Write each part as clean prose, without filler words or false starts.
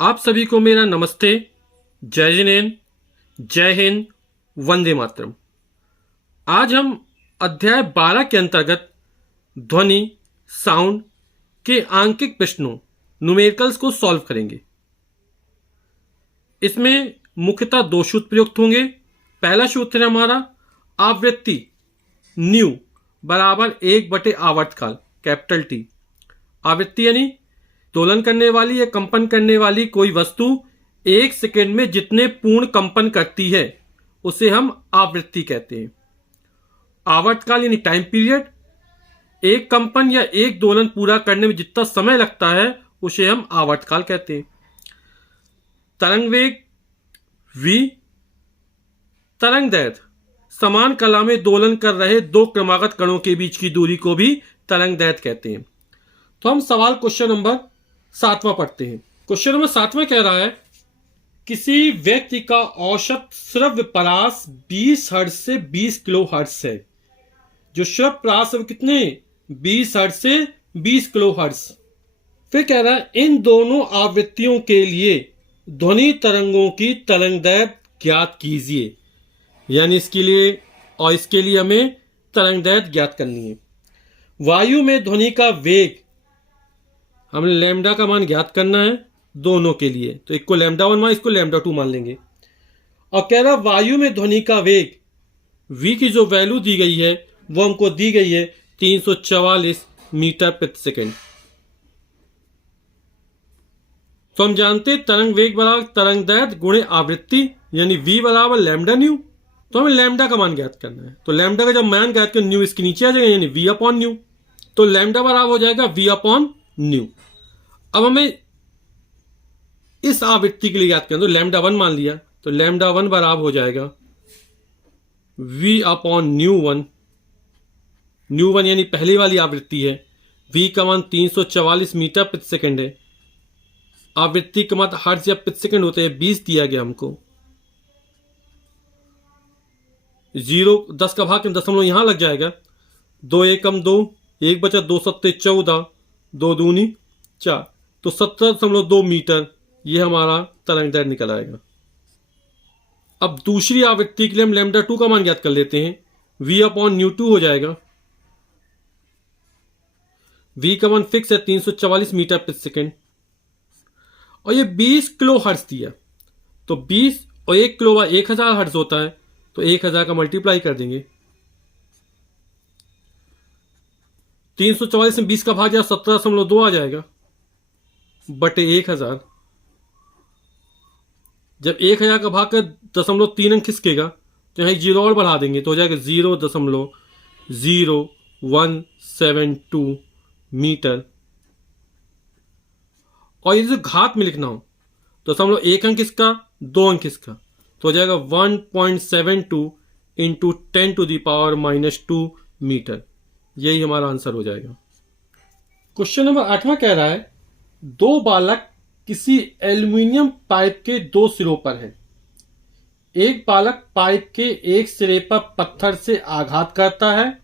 आप सभी को मेरा नमस्ते। जय जिनेन, जय हिंद, वंदे मातरम। आज हम अध्याय 12 के अंतर्गत ध्वनि साउंड के आंकिक प्रश्नों न्यूमेरिकल्स को सॉल्व करेंगे। इसमें मुख्यतः दो सूत्र प्रयुक्त होंगे। पहला सूत्र है हमारा आवृत्ति न्यू बराबर 1/आवर्तकाल कैपिटल टी। आवृत्ति यानी दोलन करने वाली या कंपन करने वाली कोई वस्तु एक सेकंड में जितने पूर्ण कंपन करती है उसे हम आवृत्ति कहते हैं। आवर्तकाल यानी टाइम पीरियड, एक कंपन या एक दोलन पूरा करने में जितना समय लगता है उसे हम आवर्तकाल कहते हैं। तरंग वेग v, तरंग दैर्घ्य समान कला में दोलन कर रहे दो क्रमागत कणों के बीच की दूरी को भी तरंग दैर्घ्य कहते हैं। तो हम सवाल क्वेश्चन नंबर 7वां पढ़ते हैं। क्वेश्चन नंबर 7वां कह रहा है किसी व्यक्ति का औसत श्रव्य परास 20 हर्ट्ज से 20 किलो हर्ट्ज है। जो श्रव्य परास है वो कितने 20 हर्ट्ज से 20 किलो हर्ट्ज। फिर कह रहा है इन दोनों आवृत्तियों के लिए ध्वनि तरंगों की तरंग दैर्घ्य ज्ञात कीजिए। यानी इसके लिए हमें तरंग दैर्घ्य ज्ञात करनी है। वायु में ध्वनि का वेग हमें लैम्डा का मान ज्ञात करना है दोनों के लिए। तो एक को लैम्डा 1 मान, इसको लैम्डा 2 मान लेंगे। और कह रहा वायु में ध्वनि का वेग v की जो वैल्यू दी गई है वो हमको दी गई है 344 मीटर प्रति सेकेंड। तो हम जानते हैं तरंग वेग बराबर तरंग दैर्घ्य गुणे आवृत्ति यानी v बराबर लैम्डा न्यू। तो हमें लैम्डा का मान ज्ञात करना है। तो लैम्डा का जब मान ज्ञात कर न्यू इसके नीचे आ जाएगा यानी v अपॉन न्यू। तो लैम्डा बराबर हो जाएगा v अपॉन न्यू। अब हमें इस आवृत्ति के लिए ज्ञात करना, तो लैम्डा 1 मान लिया तो लैम्डा 1 बराबर हो जाएगा v अपॉन न्यू 1। न्यू 1 यानी पहली वाली आवृत्ति है। v का मान 344 मीटर प्रति सेकेंड है। आवृत्ति का मान हर्ट्ज या प्रति सेकेंड होते हैं, 20 दिया गया हमको। 10 का भाग दशमलव यहां लग जाएगा। 2 एकम 2, 1 बचा 2 सत्ते 14, 2 दूनी 4, तो 17.2 मीटर ये हमारा तरंग दैर्घ्य निकल आएगा। अब दूसरी आवृत्ति के लिए हम लैम्डा 2 का मान ज्ञात कर लेते हैं। v अपॉन न्यू 2 हो जाएगा। v का मान फिक्स है 344 मीटर प्रति सेकेंड और ये 20 किलो हर्ट्ज दिया। तो 20 और 1 किलो 1000 हर्ट्ज होता है, तो 1000 का मल्टीप्लाई कर देंगे। 344 में 20 का भाग 17.2 आ जाएगा बटे 1000। जब 1000 का भाग कर 0.3 अंक खिसकेगा तो यहाँ 0 और बढ़ा देंगे तो हो जाएगा 0.0172 मीटर। और ये जो घात में लिखना हो तो 1 अंक इसका 2 अंक इसका तो हो जाएगा 1.72 इंटू 10⁻⁻2 मीटर। यही हमारा आंसर हो जाएगा। क्वेश्चन नंबर 8वां कह रहा है दो बालक किसी एल्युमिनियम पाइप के दो सिरों पर है। एक बालक पाइप के एक सिरे पर पत्थर से आघात करता है।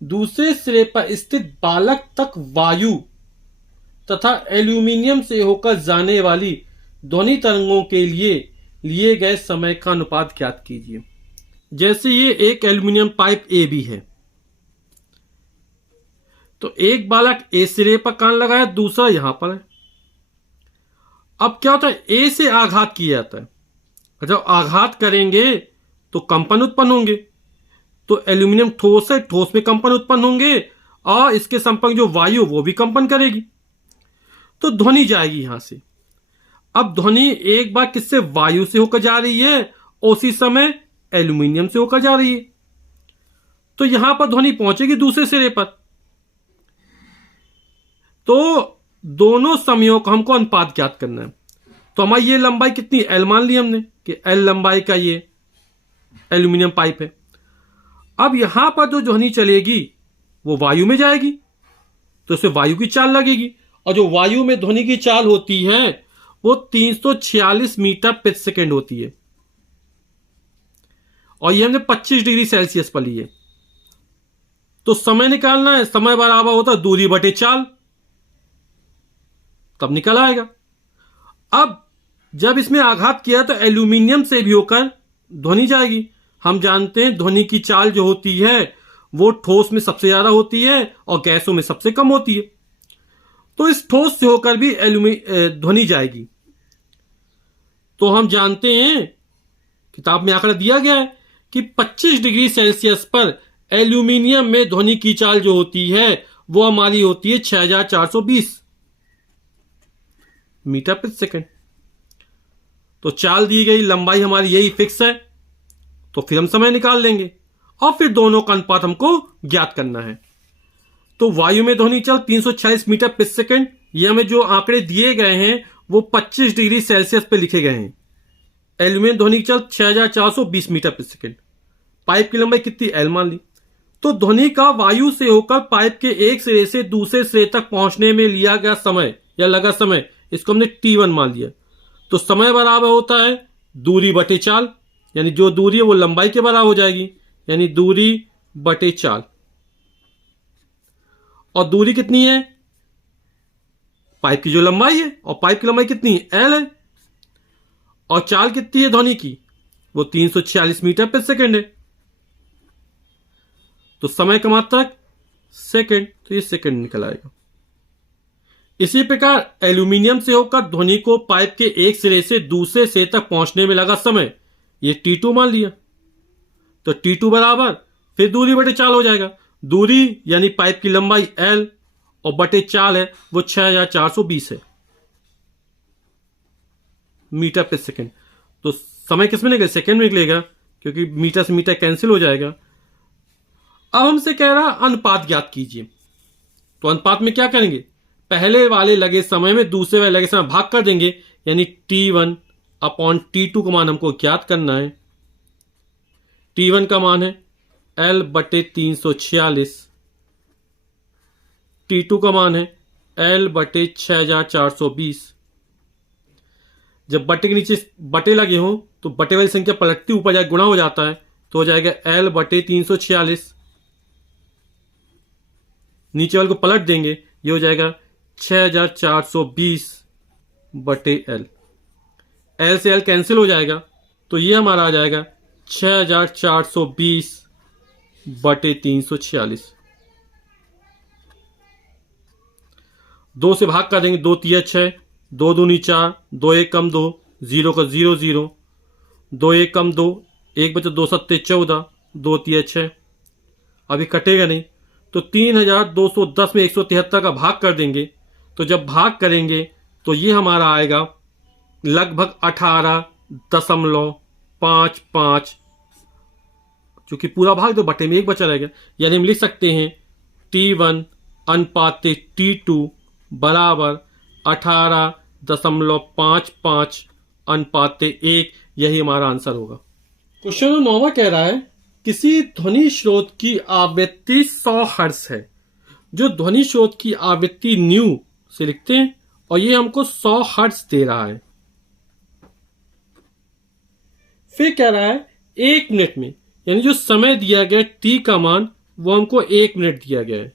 दूसरे सिरे पर स्थित बालक तक वायु तथा एल्यूमिनियम से होकर जाने वाली ध्वनि तरंगों के लिए गए समय का अनुपात ज्ञात कीजिए। जैसे ये एक एल्यूमिनियम पाइप ए बी है तो एक बालक ए सिरे पर कान लगाया, दूसरा यहां पर है। अब क्या होता है ए से आघात किया जाता है। जब आघात करेंगे तो कंपन उत्पन्न होंगे। तो एल्यूमिनियम ठोस है, ठोस में कंपन उत्पन्न होंगे और इसके संपर्क जो वायु वो भी कंपन करेगी तो ध्वनि जाएगी यहां से। अब ध्वनि एक बार किससे वायु से होकर जा रही है, उसी समय एल्यूमिनियम से होकर जा रही है। तो यहां पर ध्वनि पहुंचेगी दूसरे सिरे पर। तो दोनों समयों का हमको अनुपात ज्ञात करना है। तो हमारी ये लंबाई कितनी एल मान ली हमने कि एल लंबाई का ये एल्यूमिनियम पाइप है। अब यहां पर जो ध्वनि चलेगी वो वायु में जाएगी तो इसमें वायु की चाल लगेगी और जो वायु में ध्वनि की चाल होती है वो 346 मीटर प्रति सेकेंड होती है और ये हमने 25 डिग्री सेल्सियस पर ली है। तो समय निकालना है, समय बराबर होता है दूरी बटे चाल, तब निकल आएगा। अब जब इसमें आघात किया तो एल्यूमिनियम से भी होकर ध्वनि जाएगी। हम जानते हैं ध्वनि की चाल जो होती है वो ठोस में सबसे ज्यादा होती है और गैसों में सबसे कम होती है। तो इस ठोस से होकर भी ध्वनि जाएगी। तो हम जानते हैं, किताब में आंकड़ा दिया गया है कि 25 डिग्री सेल्सियस पर एल्यूमिनियम में ध्वनि की चाल जो होती है वो हमारी होती है 6420 मीटर प्रति सेकंड। तो चाल दी गई, लंबाई हमारी यही फिक्स है, तो फिर हम समय निकाल लेंगे और फिर दोनों का अनुपात हमको ज्ञात करना है। तो वायु में ध्वनि चाल 346 मीटर प्रति सेकंड, ये हमें जो आंकड़े दिए गए हैं वो 25 डिग्री सेल्सियस पे लिखे गए हैं। एल्यूमिनियम ध्वनि चाल 6420 मीटर प्रति सेकंड। पाइप की लंबाई कितनी, एल मान ली। तो ध्वनि का वायु से होकर पाइप के एक सिरे से दूसरे सिरे तक पहुंचने में लिया गया समय या लगा समय, इसको हमने T1 मान लिया। तो समय बराबर होता है दूरी बटे चाल, यानी जो दूरी है वो लंबाई के बराबर हो जाएगी, यानी दूरी बटे चाल। और दूरी कितनी है, पाइप की जो लंबाई है, और पाइप की लंबाई कितनी है, एल है। और चाल कितनी है ध्वनि की, वो 346 मीटर प्रति सेकंड है। तो समय का मात्रक सेकंड, तो ये सेकंड निकल आएगा। इसी प्रकार एल्यूमिनियम से होकर ध्वनि को पाइप के एक सिरे से दूसरे सिरे तक पहुंचने में लगा समय, ये T2 मान लिया। तो T2 बराबर फिर दूरी बटे चाल हो जाएगा। दूरी यानी पाइप की लंबाई L और बटे चाल है वो 6420 है मीटर प्रति सेकंड। तो समय किस में निकलेगा, सेकंड में निकलेगा, क्योंकि मीटर से मीटर कैंसिल हो जाएगा। अब हमसे कह रहा अनुपात ज्ञात कीजिए। तो अनुपात में क्या करेंगे, पहले वाले लगे समय में दूसरे वाले लगे समय भाग कर देंगे, यानी T1 अपॉन T2 का मान हमको ज्ञात करना है। T1 का मान है L बटे 346, T2 का मान है L बटे 6420। जब बटे के नीचे बटे लगे हों तो बटे वाली संख्या पलटती ऊपर जाए गुणा हो जाता है, तो हो जाएगा L बटे 346। नीचे वाले को पलट देंगे, ये हो जाएगा 6420 बटे L। L से L कैंसिल हो जाएगा, तो ये हमारा आ जाएगा 6420 बटे 346। 2 से भाग कर देंगे, 2 तिया 6, 2 दूनी 4, 2 1 कम 2, 0 का 0 0, 2 1 कम 2, 1 बचे 2 सत्ते 14, 2 तिया 6। अभी कटेगा नहीं, तो 3210 में 173 का भाग कर देंगे। तो जब भाग करेंगे तो ये हमारा आएगा लगभग 18.55, क्योंकि पूरा भाग दो बटे में 1 बचा रहेगा। यानी हम लिख सकते हैं T1 अनुपात T2 बराबर 18.55 अनुपात 1। यही हमारा आंसर होगा। क्वेश्चन नंबर 9 कह रहा है किसी ध्वनि स्रोत की आवृत्ति 100 हर्ट्ज है। जो ध्वनि स्रोत की आवृत्ति न्यू से लिखते हैं और ये हमको 100 हर्ट्ज दे रहा है। फिर कह रहा है 1 मिनट में, यानी जो समय दिया गया T का मान वो हमको 1 मिनट दिया गया है।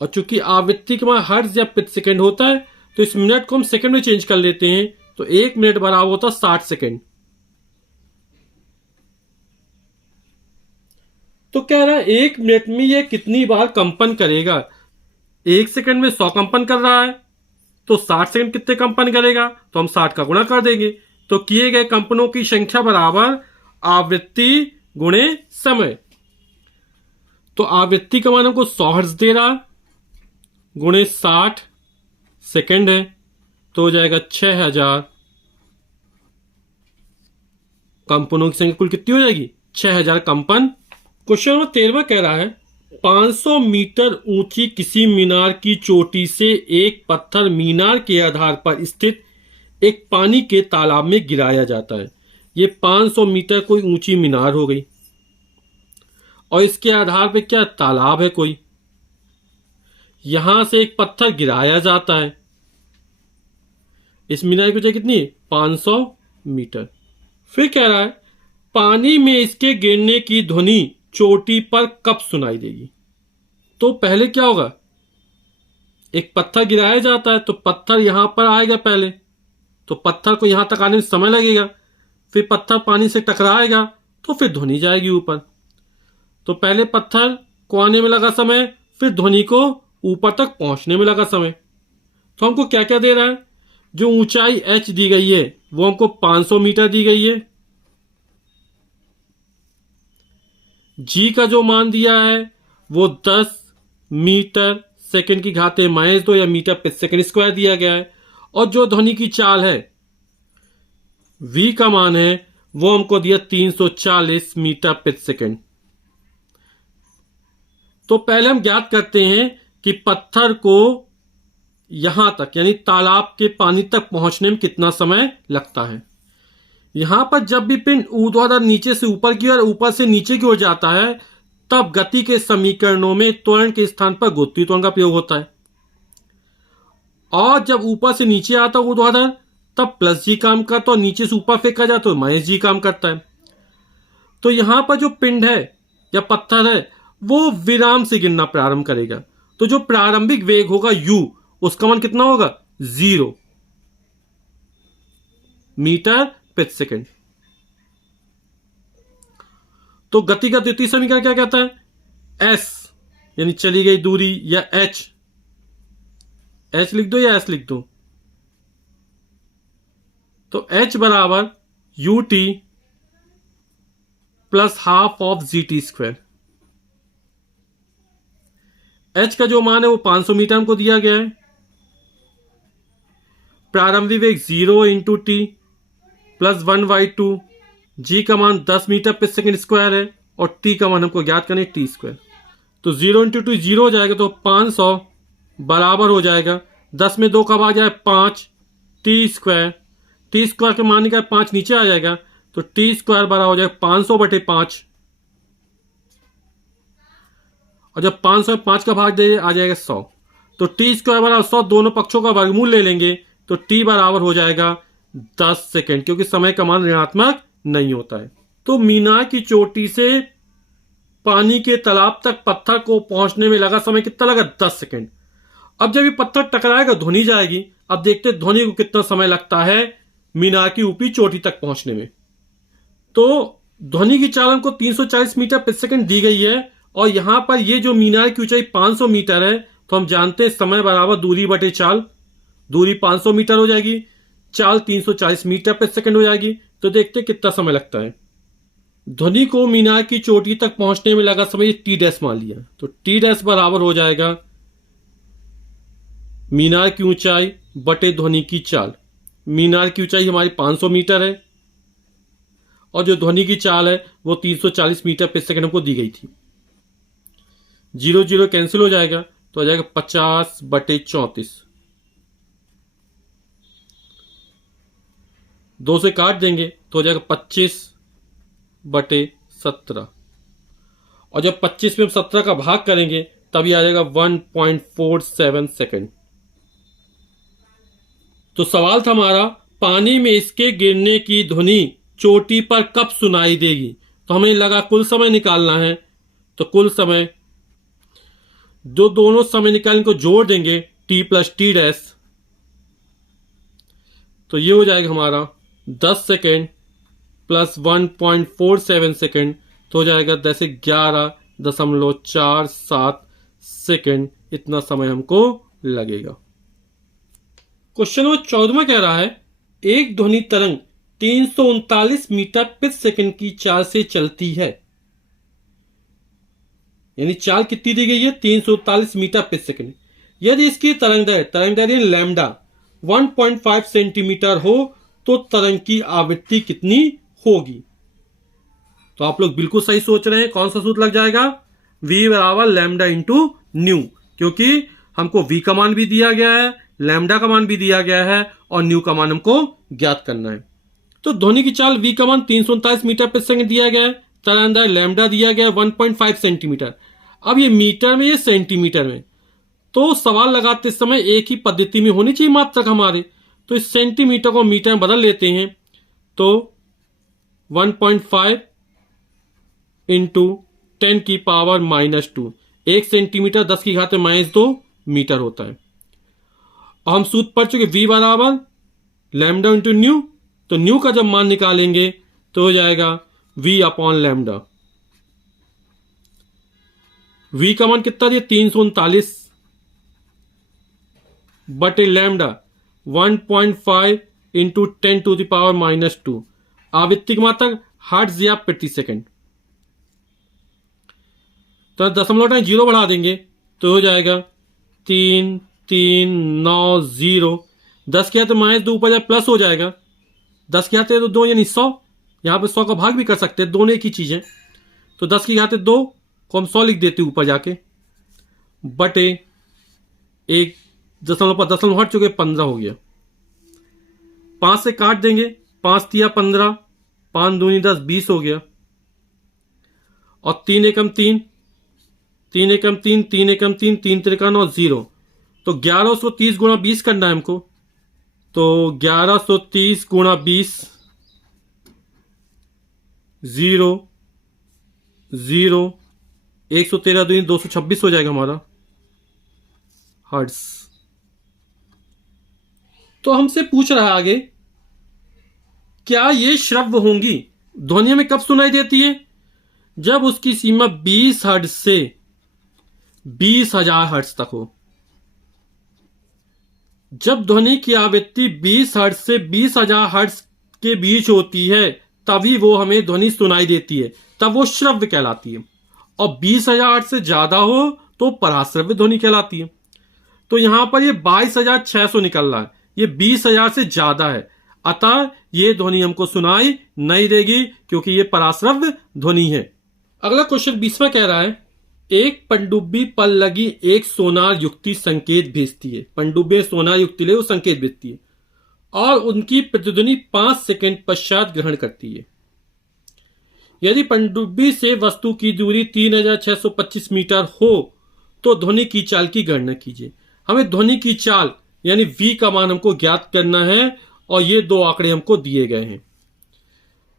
और चूंकि आवृत्ति का मान हर्ट्ज या प्रति सेकंड होता है तो इस मिनट को हम सेकंड में चेंज कर लेते हैं, तो 1 मिनट बराबर होता 60 सेकंड। तो कह रहा है 1 मिनट में यह कितनी बार कंपन करेगा। 1 सेकंड में 100 कंपन कर रहा है, तो 60 सेकंड कितने कंपन करेगा, तो हम 60 का गुणा कर देंगे। तो किए गए कंपनों की संख्या बराबर आवृत्ति गुणे समय। तो आवृत्ति का मान हमको 100 हर्ट्ज दे रहा, गुणे 60 सेकंड है, तो हो जाएगा 6000। कंपनों की संख्या कुल कितनी हो जाएगी, 6000 कंपन। क्वेश्चन नंबर 13 कह रहा है 500 मीटर ऊंची किसी मीनार की चोटी से एक पत्थर मीनार के आधार पर स्थित एक पानी के तालाब में गिराया जाता है। ये 500 मीटर कोई ऊंची मीनार हो गई और इसके आधार पे क्या तालाब है कोई, यहां से एक पत्थर गिराया जाता है। इस मीनार की ऊंचाई कितनी है, 500 मीटर। फिर कह रहा है पानी में इसके गिरने की ध्वनि चोटी पर कब सुनाई देगी। तो पहले क्या होगा, एक पत्थर गिराया जाता है तो पत्थर यहां पर आएगा पहले, तो पत्थर को यहां तक आने में समय लगेगा, फिर पत्थर पानी से टकराएगा तो फिर ध्वनि जाएगी ऊपर। तो पहले पत्थर को आने में लगा समय, फिर ध्वनि को ऊपर तक पहुंचने में लगा समय। तो हमको क्या क्या दे रहा है, जो ऊंचाई h दी गई है वो हमको 500 मीटर दी गई है। g का जो मान दिया है वो 10 मीटर सेकंड की घाते -2 या मीटर प्रति सेकंड स्क्वायर दिया गया है। और जो ध्वनि की चाल है v का मान है वो हमको दिया 340 मीटर प्रति सेकंड। तो पहले हम ज्ञात करते हैं कि पत्थर को यहां तक यानी तालाब के पानी तक पहुंचने में कितना समय लगता है। यहां पर जब भी पिंड ऊर्ध्वाधर नीचे से ऊपर की ओर, ऊपर से नीचे की ओर जाता है, तब गति के समीकरणों में त्वरण के स्थान पर गुरुत्वीय त्वरण का प्रयोग होता है। और जब ऊपर से नीचे आता है ऊर्ध्वाधर, तब प्लस जी काम करता है, और नीचे से ऊपर फेंका जाता है तो माइनस जी काम करता है। तो यहां पर जो पिंड है या पत्थर है वो विराम से गिरना प्रारंभ करेगा। तो जो प्रारंभिक वेग होगा u, उसका मान कितना होगा 0 मीटर प्रति सेकंड। तो गति का द्वितीय समीकरण क्या कहता है, s यानी चली गई दूरी, या h लिख दो या s लिख दो। तो h बराबर ut plus half of gt square. h का जो मान है वो 500 मीटर हमको दिया गया है। प्रारंभिक वेग 0 इंटू टी प्लस 1/2, g का मान 10 मीटर प्रति सेकंड स्क्वायर है, और t का मान हमको ज्ञात करना है टी स्क्वायर। तो 0 इंटू टू 0 हो जाएगा, तो 500 बराबर हो जाएगा 10 में 2 का भाग जाए 5, टी स्क्वायर के मान का 5 नीचे आ जाएगा, तो टी स्क्वायर बराबर हो जाएगा 500/5। और जब 500 5 का भाग दे आ जाएगा 100, तो टी स्क्वायर बराबर 100, दोनों पक्षों का वर्गमूल ले लेंगे तो टी बराबर हो जाएगा 10 सेकंड, क्योंकि समय का मान ऋणात्मक नहीं होता है। तो मीनार की चोटी से पानी के तालाब तक पत्थर को पहुंचने में लगा समय कितना लगा, 10 सेकंड। अब जब ये पत्थर टकराएगा ध्वनि जाएगी। अब देखते हैं ध्वनि को कितना समय लगता है मीनार की ऊपरी चोटी तक पहुंचने में। तो ध्वनि की चाल को 340 मीटर प्रति सेकंड दी गई है, और यहां पर ये जो मीनार की ऊंचाई 500 मीटर है, तो हम जानते हैं समय बराबर दूरी बटे चाल। दूरी 500 मीटर हो जाएगी, चाल 340 मीटर प्रति सेकंड हो जाएगी। तो देखते हैं कितना समय लगता है। ध्वनि को मीनार की चोटी तक पहुंचने में लगा समय टी डैश मान लिया, तो टी डैश बराबर हो जाएगा मीनार की ऊंचाई बटे ध्वनि की चाल। मीनार की ऊंचाई हमारी 500 मीटर है, और जो ध्वनि की चाल है वो 340 मीटर प्रति सेकंड हमको दी गई थी। 0 0 कैंसिल हो जाएगा, तो आ जाएगा 50/34। 2 से काट देंगे तो हो जाएगा 25/17, और जब 25 में हम 17 का भाग करेंगे तभी आ जाएगा 1.47 सेकंड। तो सवाल था हमारा, पानी में इसके गिरने की ध्वनि चोटी पर कब सुनाई देगी। तो हमें लगा कुल समय निकालना है, तो कुल समय जो दोनों समय निकालने को जोड़ देंगे t प्लस टी डैश, तो ये हो जाएगा हमारा 10 सेकेंड प्लस 1.47 सेकेंड, तो हो जाएगा 11.47 सेकेंड। इतना समय हमको लगेगा। क्वेश्चन नंबर 14 कह रहा है, एक ध्वनि तरंग 339 मीटर प्रति सेकंड की चाल से चलती है। यानी चाल कितनी दी गई है, 339 मीटर प्रति सेकंड। यदि इसकी तरंग दैर्घ्य लैम्डा 1.5 सेंटीमीटर हो तो तरंग की आवृत्ति कितनी होगी। तो आप लोग बिल्कुल सही सोच रहे हैं। कौन सा सूत्र लग जाएगा, v बराबर लैम्डा इंटू न्यू, क्योंकि हमको v का मान भी दिया गया है, लैम्डा का मान भी दिया गया है, और न्यू का मान हमको ज्ञात करना है। तो ध्वनि की चाल v का मान 339 मीटर प्रति सेकंड दिया गया है, तरंग दैर्घ्य लैम्डा दिया गया है 1.5 सेंटीमीटर। अब ये मीटर में, ये सेंटीमीटर में, तो सवाल लगाते समय एक ही पद्धति में होनी चाहिए मात्रक हमारे। तो इस सेंटीमीटर को मीटर में बदल लेते हैं, तो 1.5 इंटू 10 की पावर -2, 1 सेंटीमीटर 10 की घात -2 मीटर होता है। और हम सूत्र पढ़ चुके v बराबर लैम्डा इंटू न्यू, तो न्यू का जब मान निकालेंगे तो हो जाएगा v अपॉन लैम्डा। v का मान कितना दिया 339 बटे लैम्डा 1.5 इंटू 10⁻⁻²। आवृत्ति की मात्रा हर्ट्ज या प्रति सेकंड। तो दशमलव टाइम जीरो बढ़ा देंगे तो हो जाएगा 3390। 10 के हाथ माइनस 2 ऊपर जाए प्लस हो जाएगा। 10 के हाथ तो 2 यानी 100। यहां पे 100 का भाग भी कर सकते हैं, दोनों एक ही चीज है। तो 10 के हाथ 2 को हम 100 लिख देते ऊपर जाके, बटे 1.5 हट चुके 15 हो गया। 5 से काट देंगे, 5 तिया 15, 5 दूनी 10, 20 हो गया। और 3 एकम 3, 3 एकम 3, 3 एकम 3, 3 त्रिका 9, 0। तो 1130 गुणा 20 करना है हमको। तो 1130 गुणा 20, 0 0, 113 दूनी 226 हो जाएगा हमारा हर्ट्ज। तो हमसे पूछ रहा है आगे, क्या ये श्रव्य होंगी? ध्वनि हमें कब सुनाई देती है? जब उसकी सीमा 20 हर्ट्ज से 20,000 हर्ट्ज तक हो। जब ध्वनि की आवृत्ति 20 हर्ट्ज से 20,000 हर्ट्ज के बीच होती है तभी वो हमें ध्वनि सुनाई देती है, तब वो श्रव्य कहलाती है। और 20,000 हर्ट्ज से ज्यादा हो तो पराश्रव्य ध्वनि कहलाती है। तो यहां पर ये 22,600 निकल रहा है, ये 20,000 से ज्यादा है, अतः ये ध्वनि हमको सुनाई नहीं देगी क्योंकि ये पराश्रव्य ध्वनि है। अगला क्वेश्चन 20वां कह रहा है, एक पनडुब्बी पर लगी एक सोनार युक्ति संकेत भेजती है। पनडुब्बी सोनार युक्ति ले वो संकेत भेजती है और उनकी प्रतिध्वनि 5 सेकंड पश्चात ग्रहण करती है। यदि पनडुब्बी से वस्तु की दूरी 3625 मीटर हो तो ध्वनि की चाल की गणना कीजिए। हमें ध्वनि की चाल यानी v का मान हमको ज्ञात करना है और ये दो आंकड़े हमको दिए गए हैं।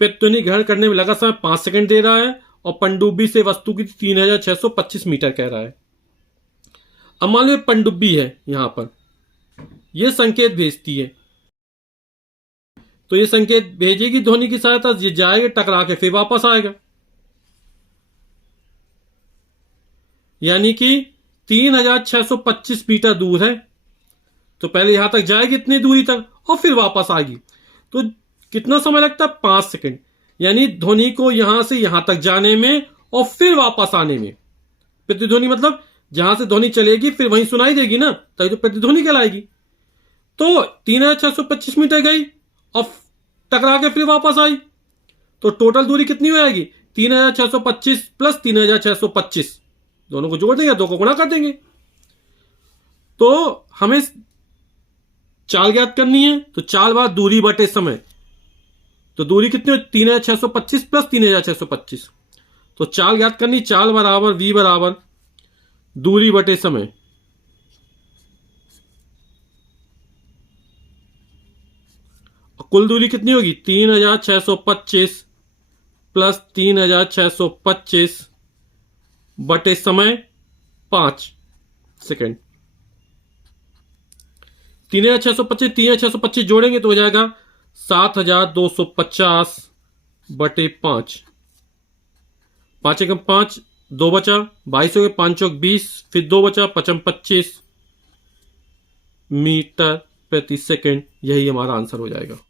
प्रतिध्वनि ग्रहण करने में लगा समय 5 सेकंड दे रहा है और पनडुब्बी से वस्तु की 3625 मीटर कह रहा है। अब मान लो पनडुब्बी है, यहां पर यह संकेत भेजती है, तो ये संकेत भेजेगी ध्वनि की सहायता से, जाएगा टकरा के फिर वापस आएगा। यानी कि 3625 मीटर दूर है, तो पहले यहां तक जाएगी इतनी दूरी तक और फिर वापस आएगी। तो कितना समय लगता है? 5 सेकंड। यानी ध्वनि को यहां से यहां तक जाने में और फिर वापस आने में। प्रतिध्वनि मतलब जहां से ध्वनि चलेगी फिर वहीं सुनाई देगी ना, तभी तो प्रतिध्वनि कहलाएगी। तो 3625 मीटर गई और टकरा के फिर वापस आई, तो टोटल दूरी कितनी हो जाएगी? 3625 प्लस 3625, दोनों को जोड़ देंगे, 2 को गुणा कर देंगे। तो हमें चाल ज्ञात करनी है, तो चाल बार दूरी बटे समय। तो दूरी कितनी हो? 3625 प्लस 3625। तो चाल ज्ञात करनी, चाल बराबर v बराबर दूरी बटे समय। कुल दूरी कितनी होगी? 3625 प्लस 3625 बटे समय 5 सेकेंड। 3625 जोड़ेंगे तो हो जाएगा 7250 बटे 5। 5 एकम 5, 2 बचा, 22 हो गए, 5 चौक 20, फिर 2 बचा, 55 25 मीटर प्रति सेकेंड। यही हमारा आंसर हो जाएगा।